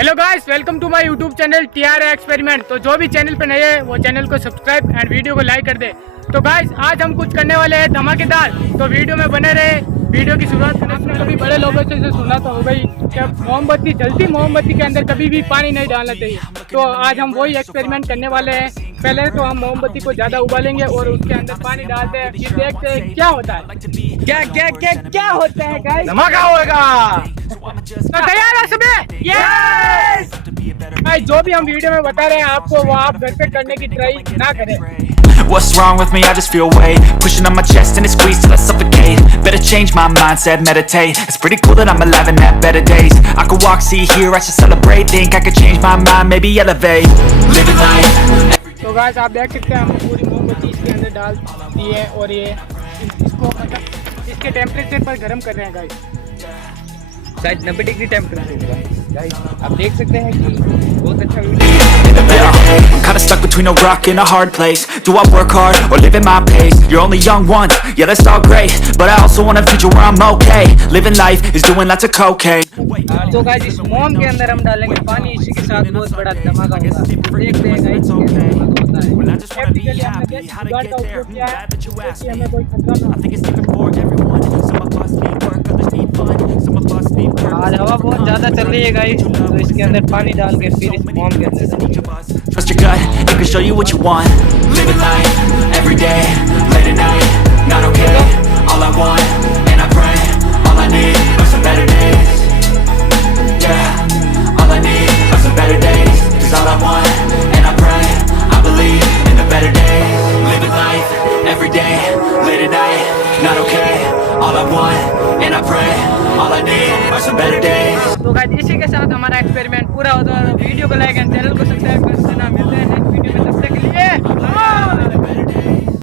Hello guys, welcome to my YouTube channel TR experiment. तो जो भी चैनल पे नए है वो चैनल को सब्सक्राइब एंड वीडियो को लाइक कर दे। तो गाइस आज हम कुछ करने वाले हैं धमाकेदार, तो वीडियो में बने रहे। वीडियो की शुरुआत करने से कभी बड़े लोगों से सुना तो हो गई कि मोमबत्ती जलती मोमबत्ती के अंदर कभी भी पानी नहीं डालना चाहिए। तो आज हम वही एक्सपेरिमेंट करने वाले हैं। पहले तो हम मोमबत्ती को ज़्यादा उबालेंगे और उसके अंदर पानी डालते हैं, फिर देखते हैं क्या होता है। क्या होता है गाइस? धमाका होगा। तो तैयार है सभी? यस! भाई जो भी हम वीडियो में बता रहे हैं आपको, वो आप घर पे करने की ट्राई ना करें। What's wrong with me? I just feel weight pushing on my chest and it squeezes till I suffocate. Better change my mindset, meditate. It's pretty cool that I'm alive and have better days. I could walk, see, hear, I should celebrate. Think I could change my mind, maybe elevate. Living life. तो guys आप देख सकते हैं हम पूरी मोमबत्ती इसके अंदर डाल दी है और ये इसको मतलब इसके टेम्परेचर पर गर्म कर रहे हैं गाइस। शायद 90 डिग्री टेम्परेचर होगा। गाइस आप देख सकते हैं कि बहुत अच्छा video. I'm kinda stuck between a rock and a hard place. Do I work hard or live at my pace? You're only young once, yeah that's all great, but I also want a future where I'm okay. Living life is doing lots of cocaine. तो guys इस मोम के अंदर हम डालेंगे पानी, इसी के साथ बहुत बड़ा धमाका होगा। देखते हैं गाइस क्या होता है। प्रैक्टिकली हमने देसी जुगाड़ का उपयोग किया है ताकि हमें कोई खतरा ना हो। आज हवा बहुत ज़्यादा चल रही है गाइस, तो इसके अंदर पानी डाल के फिर इस मोम के अंदर Trust your gut, it can show you what you want. Living life, every day, late at night, not okay. All I want, and I pray, all I need are some better days. Yeah, all I need are some better days. 'Cause all I want, and I pray, I believe in the better days. Living life, every day, late at night, not okay. All I want, and I pray, all I need are some better days. तो guys इसी के साथ हमारा experiment पूरा होता है। Video को like and channel को सब्सक्राइब कर